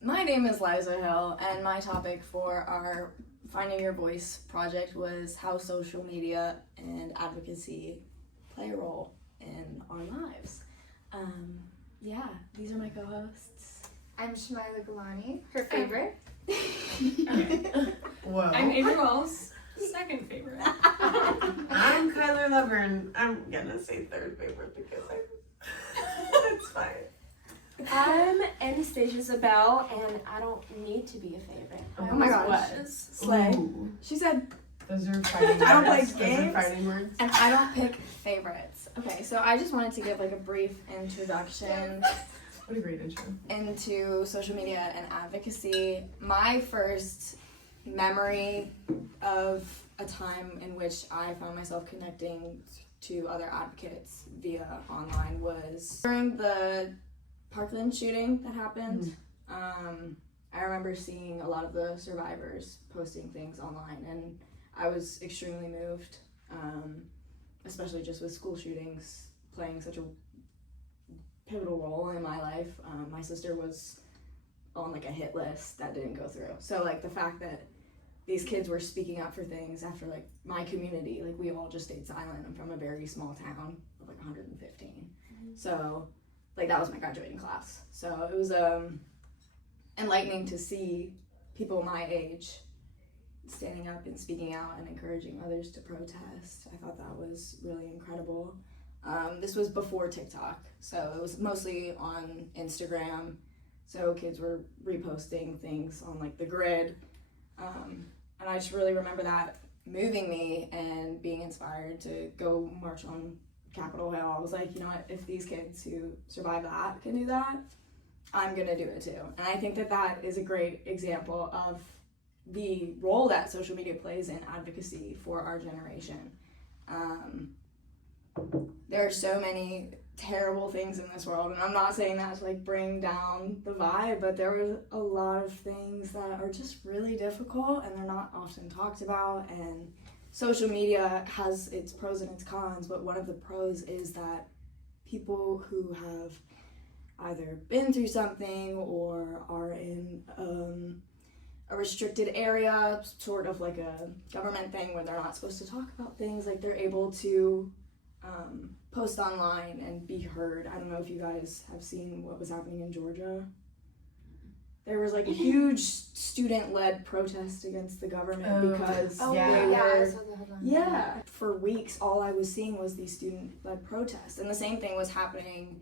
My name is Liza Hill, and my topic for our Finding Your Voice project was how social media and advocacy play a role in our lives. These are my co-hosts. I'm Shmaila Galani, her favorite. Whoa. I'm Avery Wells, second favorite. I'm Kyler Laverne. I'm gonna say third favorite because it's fine. I'm Anastasia Zabel, and I don't need to be a favorite. I Oh my always gosh. was. Slay. Ooh. She said, Those are fighting words. I don't play Those are games. fighting words. and I don't pick favorites. Okay, so I just wanted to give like a brief introduction What a great intro. into social media and advocacy. My first memory of a time in which I found myself connecting to other advocates via online was during the Parkland shooting that happened. I remember seeing a lot of the survivors posting things online, and I was extremely moved, especially just with school shootings playing such a pivotal role in my life. My sister was on like a hit list that didn't go through. So like the fact that these kids were speaking up for things after like my community, like we all just stayed silent. I'm from a very small town of like 115. So like that was my graduating class. So it was enlightening to see people my age standing up and speaking out and encouraging others to protest. I thought that was really incredible. This was before TikTok, so it was mostly on Instagram. So kids were reposting things on like the grid. And I just really remember that moving me and being inspired to go march on Capitol Hill. I was like, you know what, if these kids who survive that can do that, I'm gonna do it too. And I think that that is a great example of the role that social media plays in advocacy for our generation. There are so many terrible things in this world, and I'm not saying that to like bring down the vibe, but there were a lot of things that are just really difficult and they're not often talked about. And social media has its pros and its cons, but one of the pros is that people who have either been through something or are in a restricted area, sort of like a government thing where they're not supposed to talk about things, like they're able to post online and be heard. I don't know if you guys have seen what was happening in Georgia. There was like a huge student-led protest against the government because they were, for weeks all I was seeing was these student-led protests. And the same thing was happening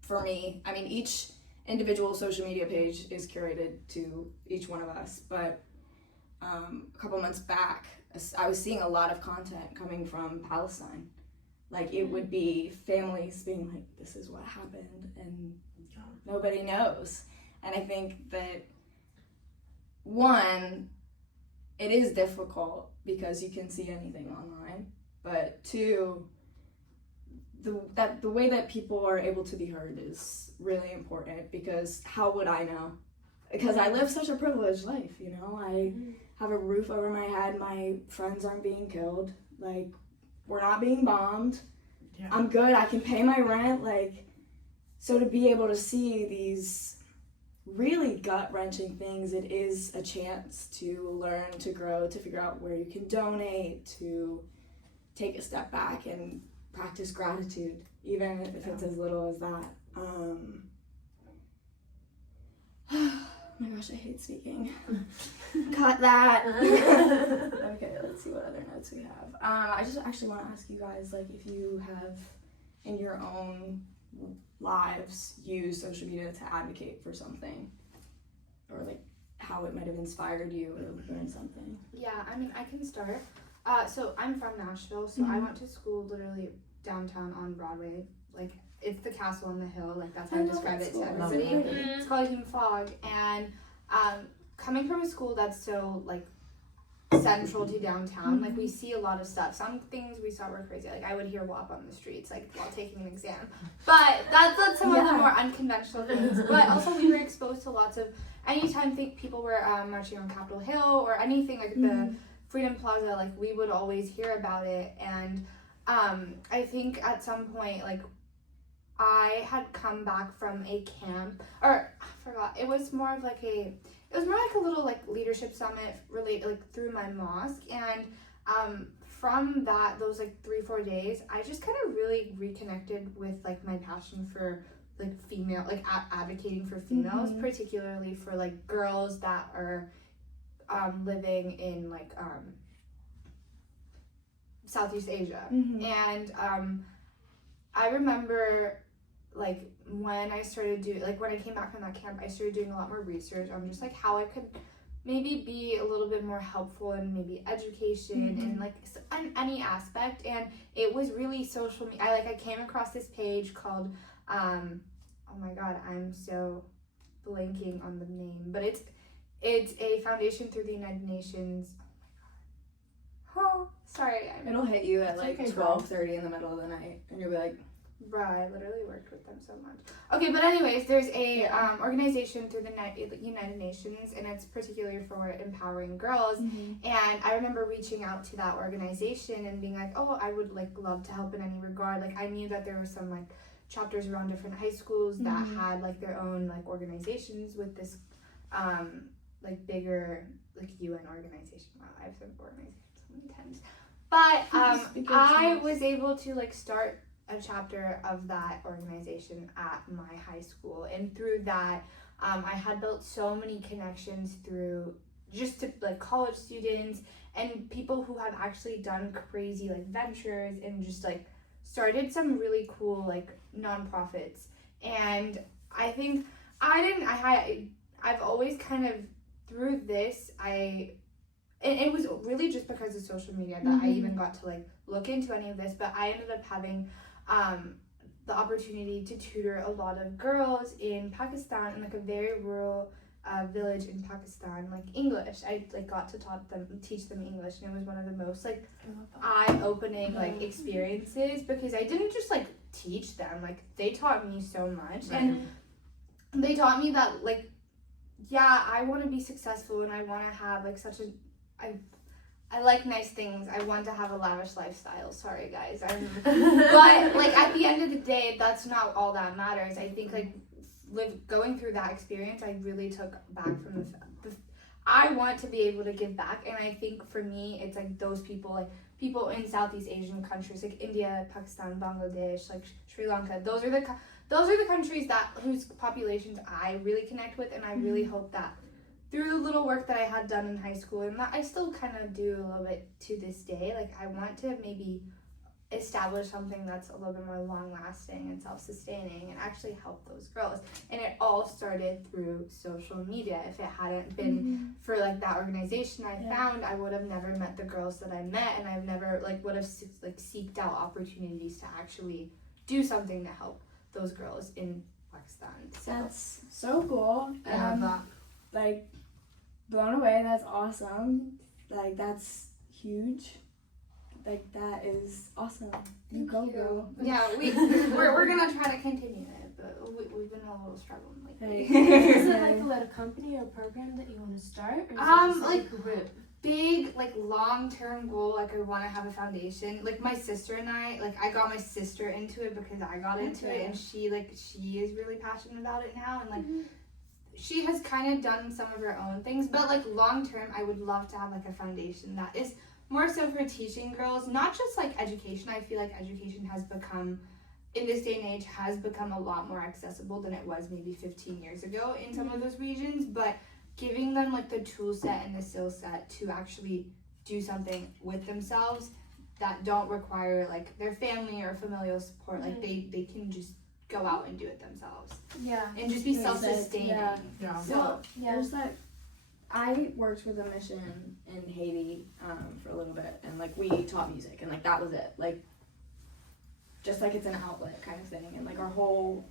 for me. I mean, each individual social media page is curated to each one of us, but a couple months back I was seeing a lot of content coming from Palestine. Like it would be families being like, this is what happened and nobody knows. And I think that one, it is difficult because you can see anything online, but two, the way that people are able to be heard is really important, because how would I know? Because I live such a privileged life, you know? I have a roof over my head, my friends aren't being killed, like we're not being bombed. Yeah. I'm good, I can pay my rent, like, so to be able to see these really gut-wrenching things, it is a chance to learn, to grow, to figure out where you can donate, to take a step back and practice gratitude, even if it's as little as that. Oh my gosh, I hate speaking. Cut that. Okay, let's see what other notes we have. I just actually want to ask you guys, like, if you have in your own lives used social media to advocate for something, or like how it might have inspired you or learned something. Yeah, I mean, I can start. So I'm from Nashville, so I went to school literally downtown on Broadway. Like, it's the castle on the hill, like that's how I describe it to everybody. It's called Human Fog, and coming from a school that's so like central to downtown, like we see a lot of stuff. Some things we saw were crazy, like I would hear WAP on the streets like while taking an exam, but that's some of the more unconventional things. But also we were exposed to lots of, anytime people were marching on Capitol Hill or anything like the Freedom Plaza, like we would always hear about it. And I think at some point, like I had come back from a camp, or I forgot. It was more like a little like leadership summit related like through my mosque, and from those like 3-4 days, I just kind of really reconnected with like my passion for like female, like advocating for females, particularly for like girls that are living in like Southeast Asia. And I remember like when I came back from that camp, I started doing a lot more research on just like how I could maybe be a little bit more helpful in maybe education and like on any aspect. And it was really social media. I came across this page called oh my god, I'm so blanking on the name, but it's a foundation through the United Nations. Oh, sorry. It'll hit you at It's like okay, 12:30 in the middle of the night, and you'll be like, Bruh, I literally worked with them so much. Okay, but anyways, there's a organization through the United Nations, and it's particularly for empowering girls. And I remember reaching out to that organization and being like, oh, I would like love to help in any regard. Like I knew that there were some like chapters around different high schools that had like their own like organizations with this like bigger like UN organization. Wow, I've said organization so many times. But I was able to like start a chapter of that organization at my high school, and through that I had built so many connections through just to like college students and people who have actually done crazy like ventures and just like started some really cool like nonprofits. And I think I've always kind of through this and it was really just because of social media that I even got to like look into any of this, but I ended up having the opportunity to tutor a lot of girls in Pakistan, in like a very rural village in Pakistan, like English. I like got to teach them English, and it was one of the most like eye-opening like experiences, because I didn't just like teach them, like they taught me so much. And they taught me that like, yeah, I want to be successful and I want to have like I like nice things. I want to have a lavish lifestyle. Sorry, guys. But like at the end of the day, that's not all that matters. I think like going through that experience, I really took back from I want to be able to give back, and I think for me, it's like those people, like people in Southeast Asian countries, like India, Pakistan, Bangladesh, like Sri Lanka. Those are the countries whose populations I really connect with, and I really hope that through the little work that I had done in high school, and that I still kind of do a little bit to this day, like I want to maybe establish something that's a little bit more long-lasting and self-sustaining and actually help those girls. And it all started through social media. If it hadn't been for like that organization I found, I would have never met the girls that I met, and I've never like would have like seeked out opportunities to actually do something to help those girls in Pakistan. So that's so cool. Like blown away. That's awesome. Like that's huge. Like that is awesome. You go, girl. Yeah, we're gonna try to continue it, but we've been a little struggling lately. Is it like a little company or program that you want to start? Or is it just like a group? Big like long-term goal. Like I want to have a foundation. Like my sister and I got my sister into it because I got into it, and she is really passionate about it now, and like. She has kind of done some of her own things, but like long term, I would love to have like a foundation that is more so for teaching girls, not just like education. I feel like education has become, in this day and age, has become a lot more accessible than it was maybe 15 years ago in some of those regions, but giving them like the tool set and the skill set to actually do something with themselves that don't require like their family or familial support. Like they can just go out and do it themselves. Yeah. And just be self-sustaining. Yeah. So there's that. I worked with a mission in Haiti for a little bit, and like we taught music, and like that was it. Like just like it's an outlet kind of thing, and like our whole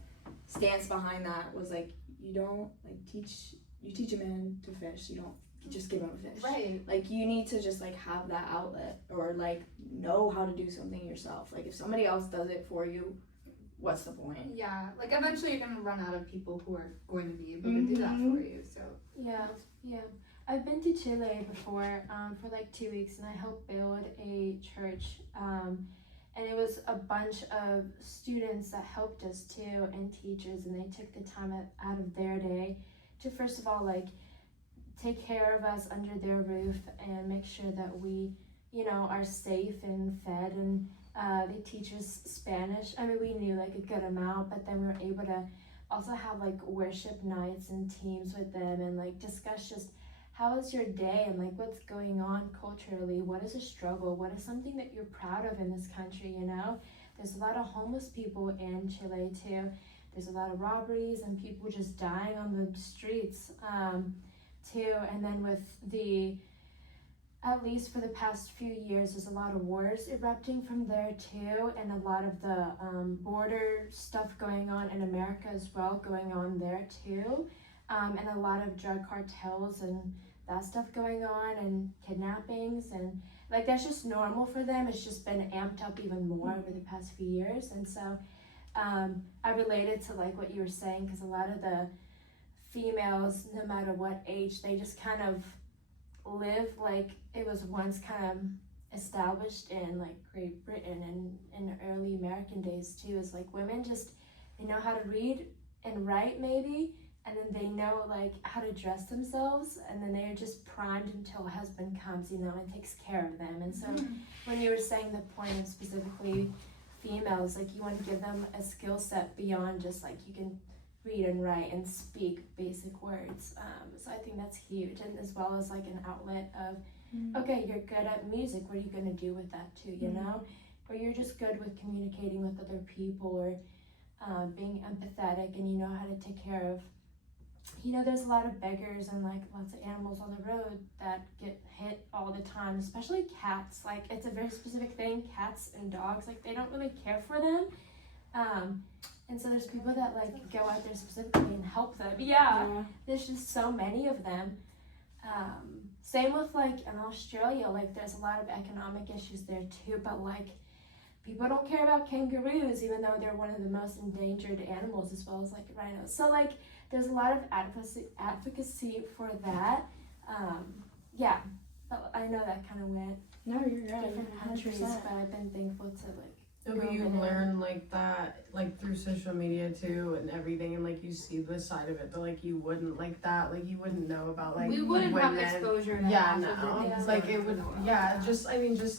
stance behind that was like you don't like teach a man to fish. You don't just give him a fish. Right. Like you need to just like have that outlet, or like know how to do something yourself. Like if somebody else does it for you, what's the point? Yeah, like eventually you're gonna run out of people who are going to be able to do that for you. So Yeah. I've been to Chile before for like 2 weeks, and I helped build a church. And it was a bunch of students that helped us too, and teachers, and they took the time out of their day to first of all like take care of us under their roof and make sure that we, are safe and fed. And they teach us Spanish. I mean, we knew like a good amount, but then we were able to also have like worship nights and teams with them and like discuss just how is your day and like what's going on culturally, what is a struggle, what is something that you're proud of in this country. There's a lot of homeless people in Chile too. There's a lot of robberies and people just dying on the streets too. And then with at least for the past few years, there's a lot of wars erupting from there too, and a lot of the border stuff going on in America as well, going on there too, and a lot of drug cartels and that stuff going on, and kidnappings, and like that's just normal for them. It's just been amped up even more over the past few years. And so I related to like what you were saying, because a lot of the females, no matter what age, they just kind of live like it was once kind of established in like Great Britain and in the early American days too. Is like women just, they know how to read and write maybe, and then they know like how to dress themselves, and then they're just primed until a husband comes, and takes care of them. And so when you were saying the point of specifically females, like you want to give them a skill set beyond just like you can read and write and speak basic words. So I think that's huge, and as well as like an outlet of, okay, you're good at music, what are you going to do with that too, or you're just good with communicating with other people, or being empathetic, and you know how to take care of, there's a lot of beggars and like lots of animals on the road that get hit all the time, especially cats. Like it's a very specific thing, cats and dogs, like they don't really care for them. And so there's people that like go out there specifically and help them. Yeah. There's just so many of them. Same with like in Australia, like there's a lot of economic issues there too, but like people don't care about kangaroos, even though they're one of the most endangered animals, as well as like rhinos. So like there's a lot of advocacy for that. But I know that kind of went different countries, but I've been thankful to like. No, but you learn like that, like through social media too and everything, and like you see the side of it that like you wouldn't like that, like you wouldn't know about like we wouldn't women. have exposure to Yeah, half of the no, things like going it on would, in the world. yeah, just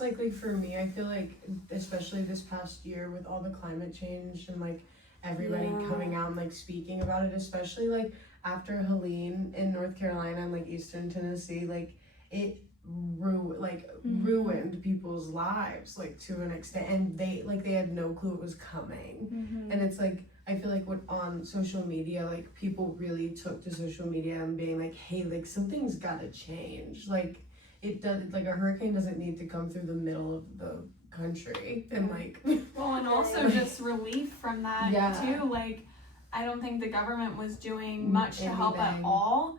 like for me, I feel like especially this past year with all the climate change and like everybody coming out and like speaking about it, especially like after Helene in North Carolina and like Eastern Tennessee, like it ruined people's lives like to an extent, and they had no clue it was coming. And it's like I feel like what on social media, like people really took to social media and being like, hey, like something's gotta change, like it does, like a hurricane doesn't need to come through the middle of the country, and like well, and also just relief from that too. Like I don't think the government was doing much to help at all.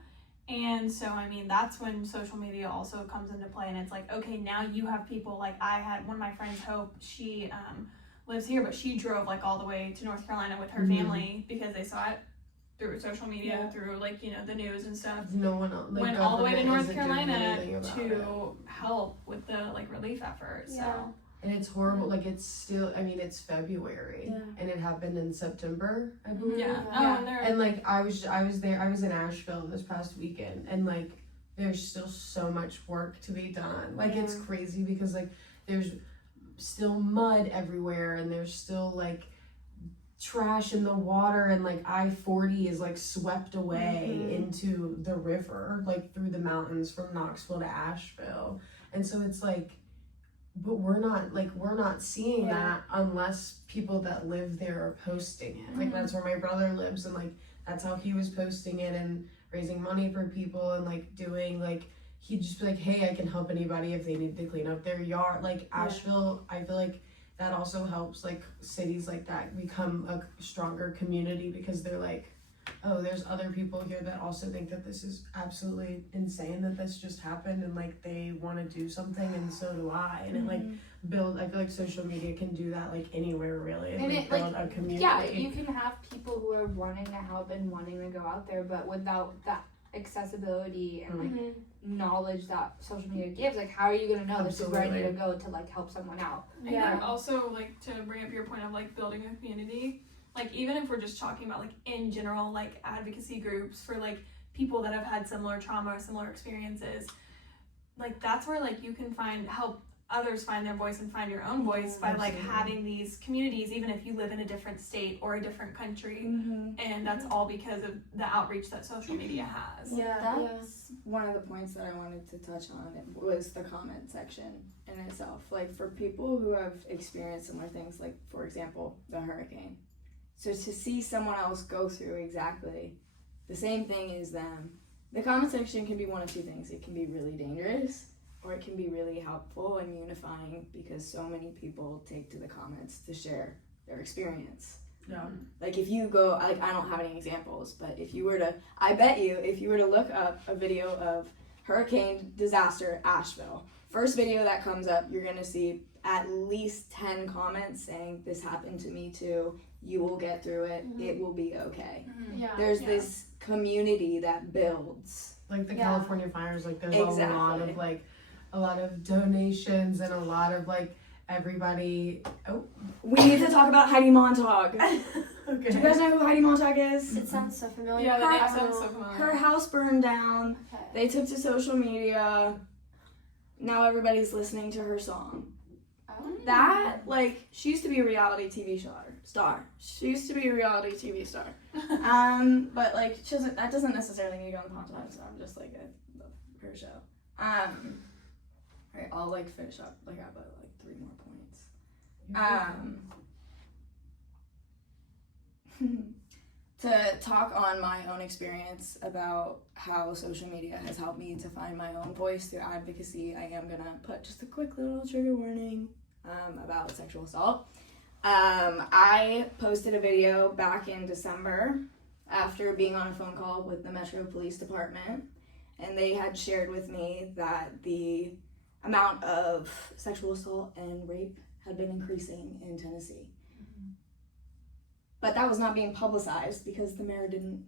And so, I mean, that's when social media also comes into play, and it's like, okay, now you have people, like I had one of my friends, Hope, she lives here, but she drove like all the way to North Carolina with her family because they saw it through social media, through like, the news and stuff. No one else, like, went all the way to North Carolina to help with the like relief effort. So. And it's horrible, like it's still, I mean, it's February, and it happened in September, I believe. And like I was there, I was in Asheville this past weekend, and like there's still so much work to be done. Like it's crazy because like there's still mud everywhere, and there's still like trash in the water, and like I-40 is like swept away into the river, like through the mountains from Knoxville to Asheville. And so it's like, but we're not seeing that unless people that live there are posting it. Like that's where my brother lives, and like that's how he was posting it and raising money for people, and like doing like he'd just be like, hey, I can help anybody if they need to clean up their yard. Like Asheville, I feel like that also helps like cities like that become a stronger community, because they're like, oh, there's other people here that also think that this is absolutely insane that this just happened, and like they want to do something, and so do I. And it like I feel like social media can do that like anywhere really, and like build a community. Yeah, you can have people who are wanting to help and wanting to go out there, but without that accessibility and like knowledge that social media gives. Like, how are you gonna know this is where I need to go to like help someone out? I think also, like, to bring up your point of like building a community, like even if we're just talking about like in general like advocacy groups for like people that have had similar trauma or similar experiences, like that's where like you can help others find their voice and find your own voice by like having these communities, even if you live in a different state or a different country. And that's all because of the outreach that social media has. That's one of the points that I wanted to touch on was the comment section in itself. Like for people who have experienced similar things, like for example the hurricane, so to see someone else go through exactly the same thing as them, the comment section can be one of two things. It can be really dangerous, or it can be really helpful and unifying because so many people take to the comments to share their experience. Like if you go, like I don't have any examples, but if you were to, I bet you, if you were to look up a video of hurricane disaster Asheville, first video that comes up, you're gonna see at least 10 comments saying this happened to me too, you will get through it, it will be okay. There's this community that builds. Like the California fires, like there's a lot of donations and a lot of like everybody. We need to talk about Heidi Montag. Okay. Do you guys know who Heidi Montag is? It sounds so familiar. Yeah, that sounds so familiar. Her house burned down. Okay. They took to social media. Now everybody's listening to her song. That, like, she used to be a reality TV star. She used to be a reality TV star. But, like, that doesn't necessarily need to go on the podcast, so I'm just, like, I love her show. Alright, I'll, like, finish up, like, I have, like, 3 more points. To talk on my own experience about how social media has helped me to find my own voice through advocacy, I am gonna put just a quick little trigger warning about sexual assault. I posted a video back in December after being on a phone call with the Metro Police Department, and they had shared with me that the amount of sexual assault and rape had been increasing in Tennessee. But that was not being publicized because the mayor didn't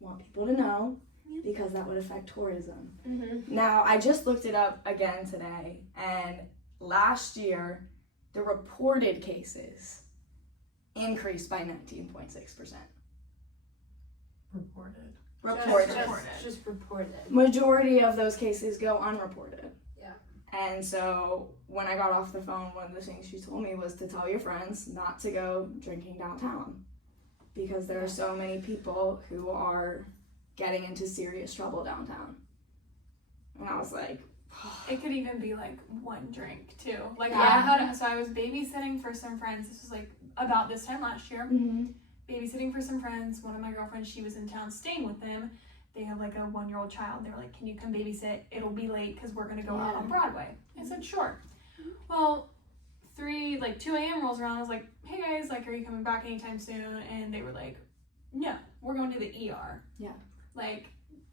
want people to know because that would affect tourism. Now, I just looked it up again today, and last year, the reported cases increased by 19.6%. Reported. Just reported. Majority of those cases go unreported. Yeah. And so when I got off the phone, one of the things she told me was to tell your friends not to go drinking downtown because there are so many people who are getting into serious trouble downtown. And I was like, it could even be like one drink too. Like Yeah. I was babysitting for some friends. This was like about this time last year. Babysitting for some friends. One of my girlfriends, she was in town staying with them. They have like a 1-year-old child. They were like, can you come babysit? It'll be late because we're gonna go out on Broadway. I said, sure. Well, 2 a.m. rolls around. I was like, hey guys, like, are you coming back anytime soon? And they were like, no, we're going to the ER. Yeah. Like,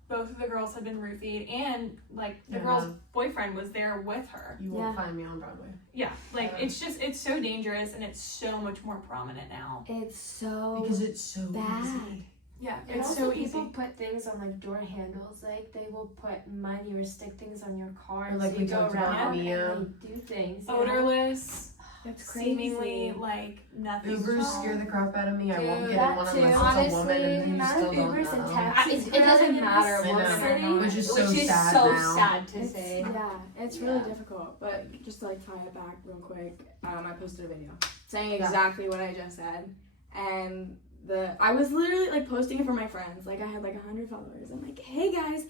both of the girls had been roofied, and like the girl's boyfriend was there with her. You won't find me on Broadway. Yeah, like it's so dangerous, and it's so much more prominent now. It's so because it's so bad. easy. Yeah, And it's also so easy. people put things on like door handles, like they will put money or stick things on your car, Or like so we you go talked about around Mia. and they do things. Odorless, It's crazy. seemingly like nothing. Ubers scare the crap out of me. I won't Dude, get in that one too. unless it's a Honestly, woman and the then you amount still of don't Ubers and know. taxis It doesn't matter I what know. city, Which is so which is sad so now. sad to say. It's really difficult, but just to like tie it back real quick, I posted a video saying exactly what I just said, and I was literally like posting it for my friends. Like I had like 100 followers. I'm like, hey guys,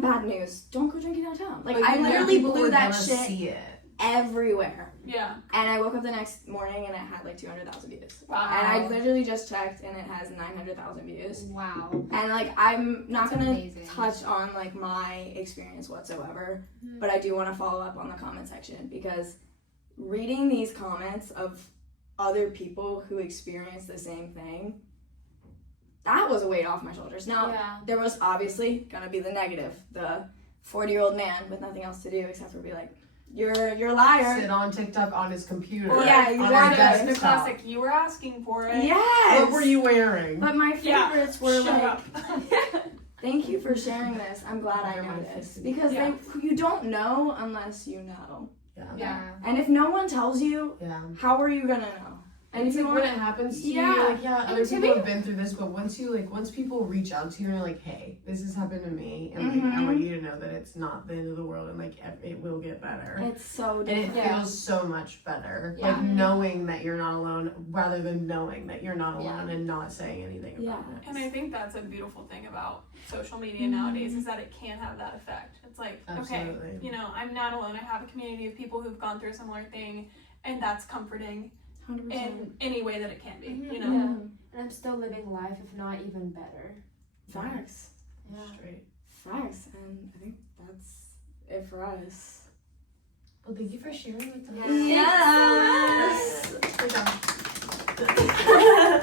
bad news, don't go drinking downtown. Like I literally blew that shit See it. everywhere. Yeah. And I woke up the next morning and it had like 200,000 views. Wow. And I literally just checked and it has 900,000 views. Wow. And like I'm not That's gonna amazing. touch on like my experience whatsoever, but I do want to follow up on the comment section because reading these comments of other people who experience the same thing, that was a weight off my shoulders. Now there was obviously gonna be the negative, the 40-year-old man with nothing else to do except for be like, you're a liar. Sit on TikTok on his computer. Yeah, on his exactly. The desktop. classic, you were asking for it. Yes. What were you wearing? But my favorites were Shut like up. Thank you for sharing this. I'm glad I know this because you don't know unless you know. Yeah. And if no one tells you, how are you gonna know? And it's like when it happens to you, you're like, other people have been through this, but once people reach out to you and you're like, hey, this has happened to me, and like, I want you to know that it's not the end of the world, and like it will get better. It's so different. And it feels so much better, like knowing that you're not alone, rather than knowing that you're not alone and not saying anything about it. And I think that's a beautiful thing about social media nowadays is that it can have that effect. It's like, okay, you know, I'm not alone. I have a community of people who've gone through a similar thing, and that's comforting. 100%. In any way that it can be, you know. Yeah. And I'm still living life, if not even better. Facts. Yeah. Straight. Facts. And I think that's it for us. Well, thank you for sharing with us. Yes. Good job.